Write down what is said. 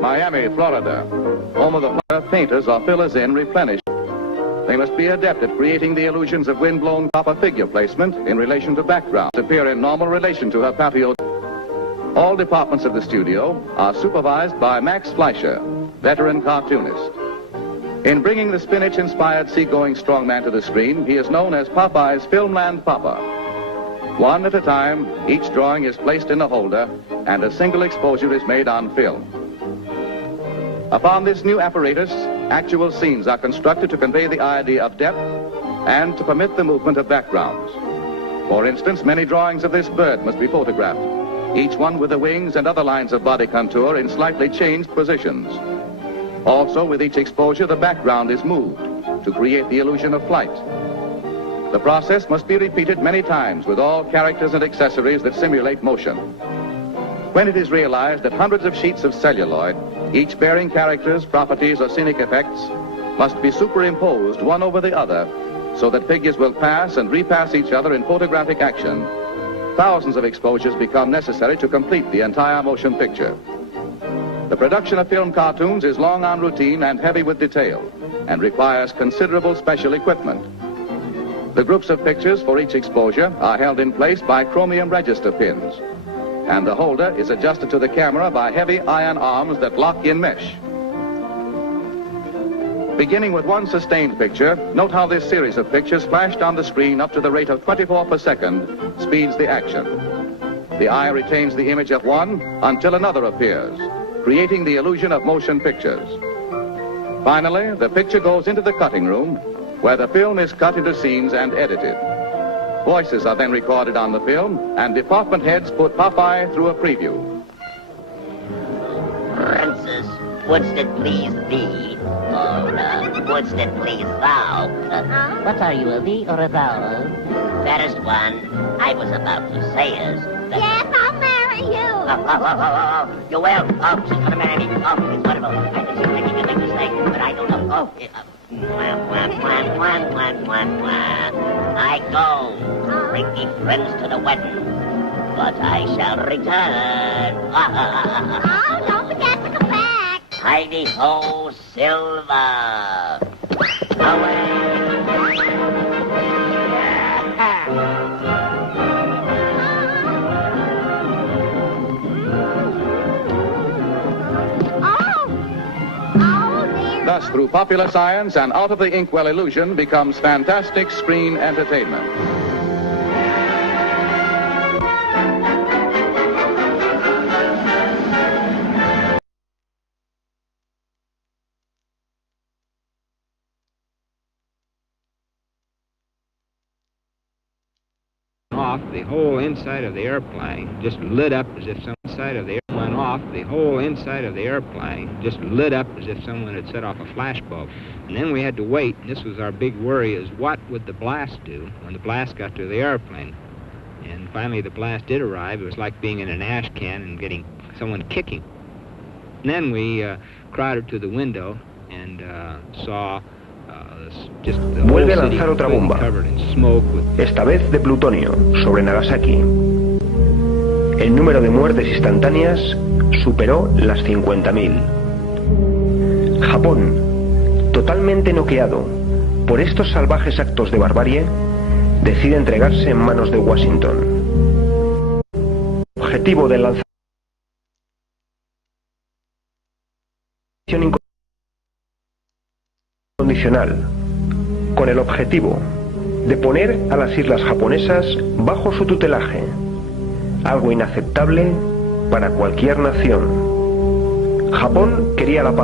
Miami, Florida, home of the painters or fillers in replenish. They must be adept at creating the illusions of wind-blown copper figure placement in relation to background, appear in normal relation to her patio. All departments of the studio are supervised by Max Fleischer, veteran cartoonist. In bringing the spinach-inspired seagoing strongman to the screen, he is known as Popeye's Filmland Papa. One at a time, each drawing is placed in a holder, and a single exposure is made on film. Upon this new apparatus, actual scenes are constructed to convey the idea of depth and to permit the movement of backgrounds. For instance, many drawings of this bird must be photographed, each one with the wings and other lines of body contour in slightly changed positions. Also, with each exposure, the background is moved to create the illusion of flight. The process must be repeated many times with all characters and accessories that simulate motion. When it is realized that hundreds of sheets of celluloid, each bearing characters, properties, or scenic effects, must be superimposed one over the other so that figures will pass and repass each other in photographic action, thousands of exposures become necessary to complete the entire motion picture. The production of film cartoons is long on routine and heavy with detail and requires considerable special equipment. The groups of pictures for each exposure are held in place by chromium register pins, and the holder is adjusted to the camera by heavy iron arms that lock in mesh. Beginning with one sustained picture, note how this series of pictures flashed on the screen up to the rate of 24 per second speeds the action. The eye retains the image of one until another appears, creating the illusion of motion pictures. Finally, the picture goes into the cutting room, where the film is cut into scenes and edited. Voices are then recorded on the film, and department heads put Popeye through a preview. Princess, wouldst it please thee? Or, wouldst it please thou? What are you, a thee or a thou? Fairest one, I was about to say is that... Yes, I'll marry you. Oh, you will? Oh, she's gonna marry me. Oh, it's wonderful. I can see making a big mistake, but I don't know. Oh, I go. Bring me friends to the wedding, but I shall return. Oh, don't forget to come back. Heidi-ho, Silver. Away. Thus, through popular science and out of the inkwell illusion becomes fantastic screen entertainment. Off, the whole inside of the airplane just lit up as if some side of the airplane went off. The whole inside of the airplane just lit up as if someone had set off a flashbulb. And then we had to wait, and this was our big worry, is what would the blast do when the blast got to the airplane? And finally the blast did arrive. It was like being in an ash can and getting someone kicking. And then we crowded to the window and saw just the Vuelve a whole city lanzar otra bomba, covered in smoke with... esta vez de plutonio, sobre Nagasaki. El número de muertes instantáneas superó las 50.000. Japón, totalmente noqueado por estos salvajes actos de barbarie, decide entregarse en manos de Washington. Objetivo del lanzamiento incondicional, con el objetivo de poner a las islas japonesas bajo su tutelaje, algo inaceptable para cualquier nación. Japón quería la paz.